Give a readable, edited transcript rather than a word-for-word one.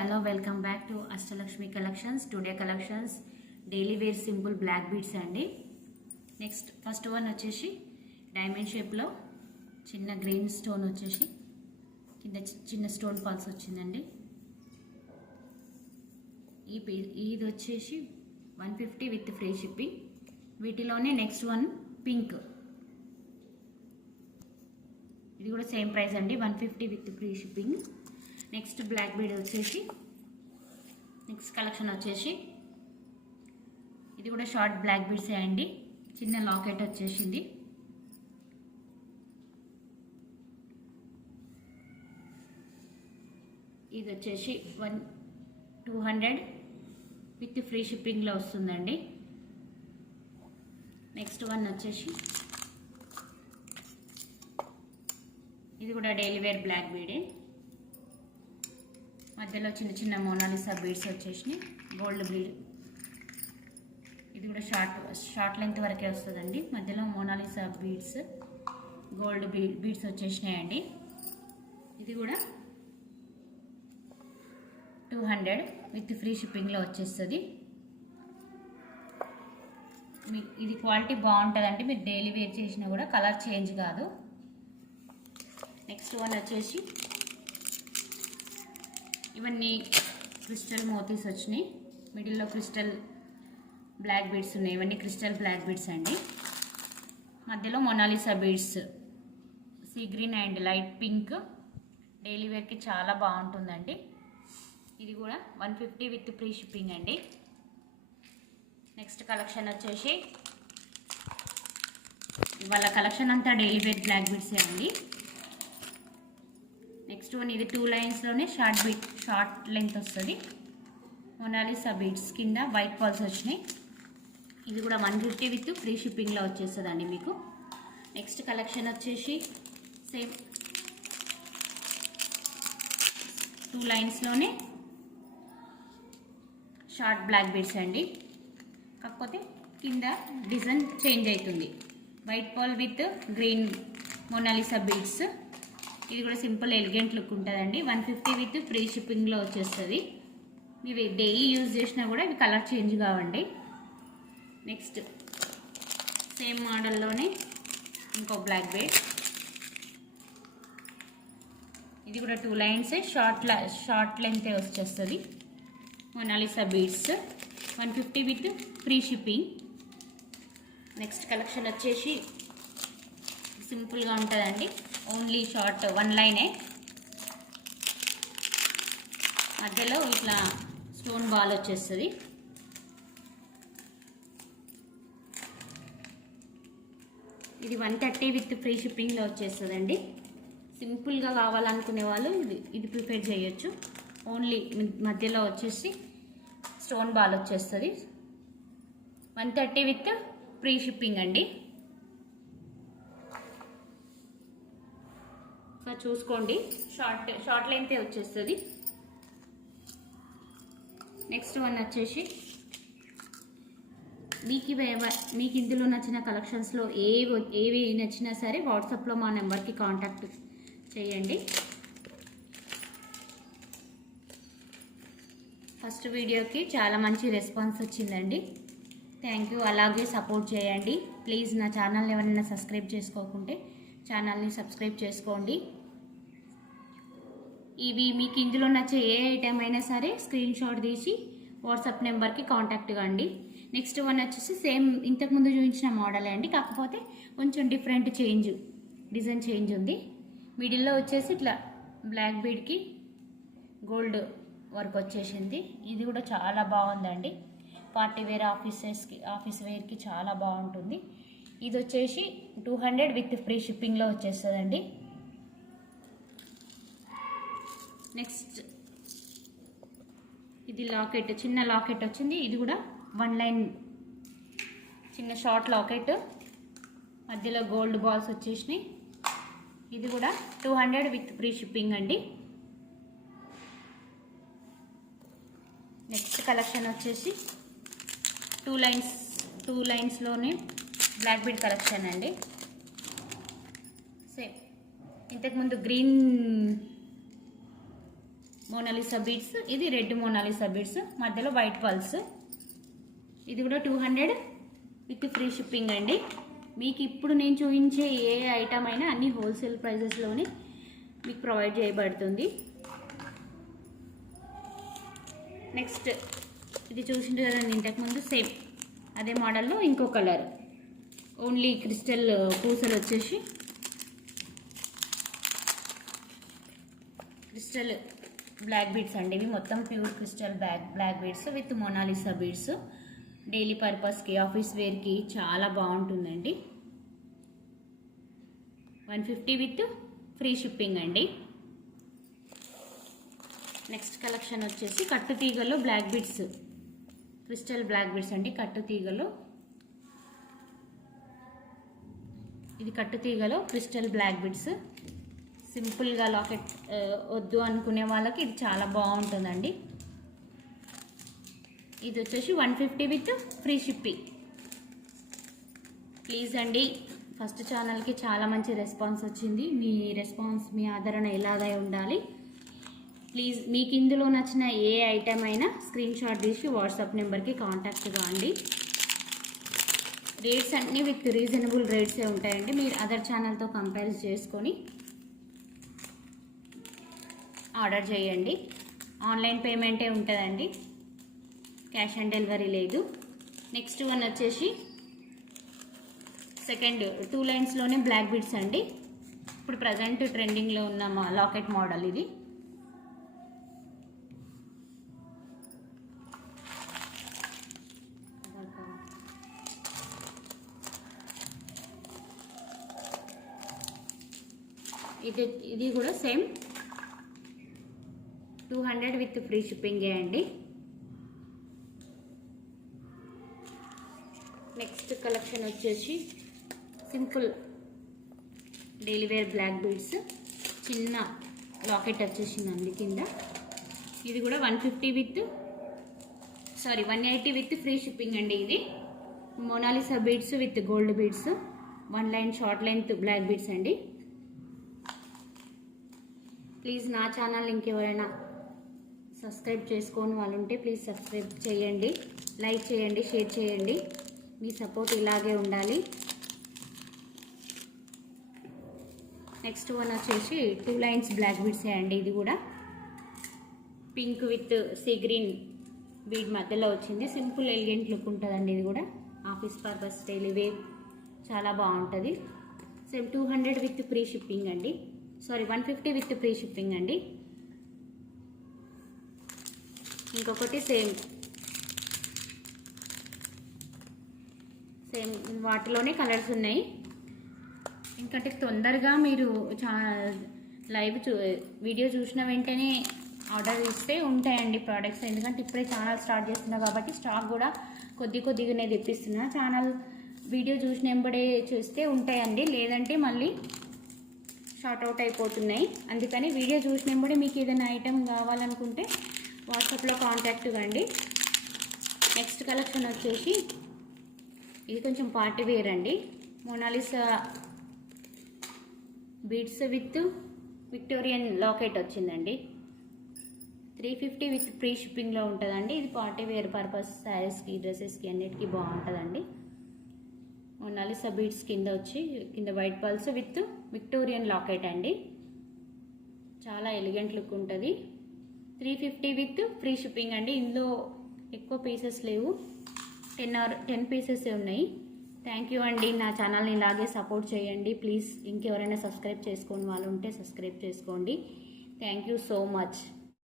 hello, welcome back to Ashtalakshmi Collections. Today collections daily wear simple black beads andi. Next first one వచ్చేసి diamond shape లో చిన్న green stone వచ్చేసి కింద చిన్న stone pulse వచ్చిందండి. ఇది వచ్చేసి 150 విత్ ఫ్రీ షిప్పింగ్. వీటిలోనే నెక్స్ట్ వన్ పింక్, ఇది కూడా సేమ్ ప్రైస్ అండి, 150 with free shipping. Next black bead వచ్చేసి నెక్స్ట్ కలెక్షన్ వచ్చేసి ఇది కూడా షార్ట్ బ్లాక్ బీడ్సే అండి. చిన్న లాకెట్ వచ్చేసింది. ఇది వచ్చేసి 200 విత్ ఫ్రీ షిప్పింగ్లో వస్తుందండి. నెక్స్ట్ వన్ వచ్చేసి ఇది కూడా డైలీ వేర్ బ్లాక్ బీడే. మధ్యలో చిన్న చిన్న మోనాలిసా బీడ్స్ వచ్చేసి గోల్డ్ బీడ్. ఇది కూడా షార్ట్ లెంత్ వరకే వస్తుందండి. మధ్యలో మోనాలిసా బీడ్స్ గోల్డ్ బీడ్స్ వచ్చేసినాయండి. ఇది కూడా 200 విత్ ఫ్రీ షిప్పింగ్లో వచ్చేస్తుంది. ఇది క్వాలిటీ బాగుంటుందండి, మీరు డైలీ వేర్ చేసినా కూడా కలర్ చేంజ్ కాదు. నెక్స్ట్ వన్ వచ్చేసి ఇవన్నీ క్రిస్టల్ మోతీస్ వచ్చినాయి. మిడిల్లో క్రిస్టల్ బ్లాక్ బీడ్స్ ఉన్నాయి. ఇవన్నీ క్రిస్టల్ బ్లాక్ బీడ్స్ అండి. మధ్యలో Mona Lisa beads sea green and light pink. Daily వేర్కి చాలా బాగుంటుందండి. ఇది కూడా 150 విత్ ఫ్రీ షిప్పింగ్ అండి. నెక్స్ట్ కలెక్షన్ వచ్చేసి ఇవాళ కలెక్షన్ అంతా డైలీ వేర్ బ్లాక్ బీడ్సే అండి. నెక్స్ట్ వన్ ఇది 2 లైన్స్లోనే షార్ట్ లెంత్ వస్తుంది. మొనాలిసా బీడ్స్ కింద వైట్ పర్ల్స్ వచ్చినాయి. ఇది కూడా 150 విత్ ఫ్రీ షిప్పింగ్లో వచ్చేస్తుందండి మీకు. నెక్స్ట్ కలెక్షన్ వచ్చేసి సేమ్ 2 లైన్స్లోనే షార్ట్ బ్లాక్ బీడ్స్ అండి. కాకపోతే కింద డిజైన్ చేంజ్ అవుతుంది. White pearl with green Mona Lisa beads. ఇది కూడా సింపుల్ ఎలిగెంట్ లుక్ ఉంటుందండి. 150 విత్ ఫ్రీ షిప్పింగ్లో వచ్చేస్తుంది. ఇవి డైలీ యూజ్ చేసినా కూడా ఇవి కలర్ చేంజ్ కావండి. నెక్స్ట్ సేమ్ మోడల్లోనే ఇంకో బ్లాక్ బీడ్. ఇది కూడా 2 లైన్స్ షార్ట్ లెంతే వచ్చేస్తుంది. Mona Lisa beads 150 with free shipping. Next collection వచ్చేసి సింపుల్గా ఉంటుందండి, ఓన్లీ షార్ట్ 1 లైనే. మధ్యలో ఇట్లా స్టోన్ బాల్ వచ్చేస్తుంది. ఇది 130 విత్ ఫ్రీ షిప్పింగ్లో వచ్చేస్తుందండి. సింపుల్గా కావాలనుకునే వాళ్ళు ఇది ప్రిపేర్ చేయొచ్చు. ఓన్లీ మధ్యలో వచ్చేసి స్టోన్ బాల్ వచ్చేస్తుంది. 130 విత్ ఫ్రీ షిప్పింగ్ అండి. సో చూసుకోండి, షార్ట్ లెంతే వచ్చేస్తుంది. నెక్స్ట్ వన్ వచ్చేసి మీకు ఇందులో నచ్చిన కలెక్షన్స్లో ఏవి నచ్చినా సరే వాట్సాప్లో మా నెంబర్కి కాంటాక్ట్ చేయండి. ఫస్ట్ వీడియోకి చాలా మంచి రెస్పాన్స్ వచ్చిందండి. Thank you. అలాగే సపోర్ట్ చేయండి ప్లీజ్. నా ఛానల్ని ఎవరైనా సబ్స్క్రైబ్ చేసుకోకుంటే ఛానల్ని సబ్స్క్రైబ్ చేసుకోండి. ఇవి మీకు ఇందులో నచ్చే ఏ ఐటమ్ అయినా సరే స్క్రీన్ షాట్ తీసి వాట్సాప్ నెంబర్కి కాంటాక్ట్ కాండి. నెక్స్ట్ వన్ వచ్చేసి సేమ్ ఇంతకుముందు చూపించిన మోడలే అండి, కాకపోతే కొంచెం డిఫరెంట్ డిజైన్ చేంజ్ ఉంది. మిడిల్లో వచ్చేసి ఇట్లా బ్లాక్ బీడ్కి గోల్డ్ వర్క్ వచ్చేసింది. ఇది కూడా చాలా బాగుందండి. పార్టీ వేర్ ఆఫీస్ వేర్కి చాలా బాగుంటుంది. ఇది వచ్చేసి 200 విత్ ఫ్రీ షిప్పింగ్లో వచ్చేస్తుందండి. నెక్స్ట్ ఇది లాకెట్, చిన్న లాకెట్ వచ్చింది. ఇది కూడా 1 లైన్ చిన్న షార్ట్ లాకెట్, మధ్యలో గోల్డ్ బాల్స్ వచ్చేసినాయి. ఇది కూడా 200 విత్ ఫ్రీ షిప్పింగ్ అండి. నెక్స్ట్ కలెక్షన్ వచ్చేసి 2 లైన్స్లోనే బ్లాక్ బీడ్ కలెక్షన్ అండి. సేమ్ ఇంతకుముందు గ్రీన్ మోనాలిసా బీడ్స్, ఇది రెడ్ మోనాలిసా బీడ్స్, మధ్యలో వైట్ పల్స్. ఇది కూడా 200 విత్ ఫ్రీ షిప్పింగ్ అండి. మీకు ఇప్పుడు నేను చూపించే ఏ ఐటమ్ అయినా అన్ని హోల్సేల్ ప్రైజెస్లోనే మీకు ప్రొవైడ్ చేయబడుతుంది. నెక్స్ట్ ఇది చూసిండు కదండి ఇంతకుముందు, సేమ్ అదే మోడల్లో ఇంకో కలర్, ఓన్లీ క్రిస్టల్ పూసలు వచ్చేసి క్రిస్టల్ బ్లాక్ బీడ్స్ అండి. ఇవి మొత్తం pure crystal black beads with Mona Lisa beads. Daily పర్పస్కి, ఆఫీస్ వేర్కి చాలా బాగుంటుందండి. 150 విత్ ఫ్రీ షిప్పింగ్ అండి. నెక్స్ట్ కలెక్షన్ వచ్చేసి కట్టు తీగలో black beads, crystal black beads అండి. కట్టు తీగలో, ఇది కట్టు తీగలో క్రిస్టల్ బ్లాక్ బీడ్స్. సింపుల్గా లాకెట్ వద్దు అనుకునే వాళ్ళకి ఇది చాలా బాగుంటుందండి. ఇది వచ్చేసి 150 విత్ ఫ్రీ షిప్పింగ్. ప్లీజ్ అండి, ఫస్ట్ ఛానల్కి చాలా మంచి రెస్పాన్స్ వచ్చింది. మీ రెస్పాన్స్, మీ ఆదరణ ఇలాగే ఉండాలి. ప్లీజ్ మీకు ఇందులో నచ్చిన ఏ ఐటమ్ అయినా స్క్రీన్ షాట్ తీసి వాట్సాప్ నెంబర్కి కాంటాక్ట్ కాండి. రేట్స్ అన్నీ విత్ రీజనబుల్ రేట్సే ఉంటాయండి. మీరు అదర్ ఛానల్తో కంపేర్ చేసుకొని ఆర్డర్ చేయండి. ఆన్లైన్ పేమెంటే ఉంటుందండి, క్యాష్ ఆన్ డెలివరీ లేదు. నెక్స్ట్ వన్ వచ్చేసి సెకండ్ 2 లైన్స్లోనే బ్లాక్ బీడ్స్ అండి. ఇప్పుడు ప్రజెంట్ ట్రెండింగ్లో ఉన్న లాకెట్ మోడల్ ఇది. ఇది కూడా సేమ్ 200 విత్ ఫ్రీ షిప్పింగే అండి. నెక్స్ట్ కలెక్షన్ వచ్చేసి simple daily wear black beads, చిన్న లాకెట్ వచ్చేసిందండి కింద. ఇది కూడా 180 విత్ ఫ్రీ షిప్పింగ్ అండి. ఇది Mona Lisa beads with gold beads, 1 line short length black beads అండి. ప్లీజ్ నా ఛానల్ ఇంకెవరైనా సబ్స్క్రైబ్ చేసుకోని వాళ్ళు ఉంటే ప్లీజ్ సబ్స్క్రైబ్ చేయండి, లైక్ చేయండి, షేర్ చేయండి. మీ సపోర్ట్ ఇలాగే ఉండాలి. నెక్స్ట్ వన్ వచ్చేసి 2 లైన్స్ బ్లాక్ బీడ్సే అండి. ఇది కూడా pink with sea green bead మధ్యలో వచ్చింది. సింపుల్ ఎలిగెంట్ లుక్ ఉంటుందండి. ఇది కూడా ఆఫీస్ పర్పస్, డైలీ వేర్ చాలా బాగుంటుంది. సేమ్ 200 విత్ ఫ్రీ షిప్పింగ్ అండి. 150 విత్ ఫ్రీ షిప్పింగ్ అండి. ఇంకొకటి సేమ్ వాటిలోనే కలర్స్ ఉన్నాయి. ఇంకంటే తొందరగా మీరు వీడియో చూసిన వెంటనే ఆర్డర్ ఇస్తే ఉంటాయండి ప్రోడక్ట్స్. ఎందుకంటే ఇప్పుడే ఛానల్ స్టార్ట్ చేస్తున్నా కాబట్టి స్టాక్ కూడా కొద్దిగానే తెప్పిస్తున్నా. ఛానల్ వీడియో చూసిన వెంబడే చూస్తే ఉంటాయండి, లేదంటే మళ్ళీ షార్ట్ అవుట్ అయిపోతున్నాయి. అందుకని వీడియో చూసిన వెంబడే మీకు ఏదైనా ఐటెం కావాలనుకుంటే వాట్సాప్లో కాంటాక్ట్ కండి. నెక్స్ట్ కలెక్షన్ వచ్చేసి ఇది కొంచెం పార్టీ వేర్ అండి. Mona Lisa beads with Victorian locket వచ్చిందండి. 350 విత్ ఫ్రీ షిప్పింగ్లో ఉంటుందండి. ఇది పార్టీ వేర్ పర్పస్, శారీస్కి, డ్రెస్సెస్కి అన్నిటికీ బాగుంటుందండి. మోనాలిసా బీడ్స్ కింద white pulse with Victorian locket అండి. చాలా ఎలిగెంట్ లుక్ ఉంటుంది. 350 విత్ ఫ్రీ షిప్పింగ్ అండి. ఇందులో ఎక్కువ పీసెస్ లేవు, 10 పీసెస్ ఉన్నాయి. థ్యాంక్ యూ అండి. నా ఛానల్ని ఇలాగే సపోర్ట్ చేయండి ప్లీజ్. ఇంకెవరైనా సబ్స్క్రైబ్ చేసుకోని వాళ్ళు ఉంటే సబ్స్క్రైబ్ చేసుకోండి. Thank you so much.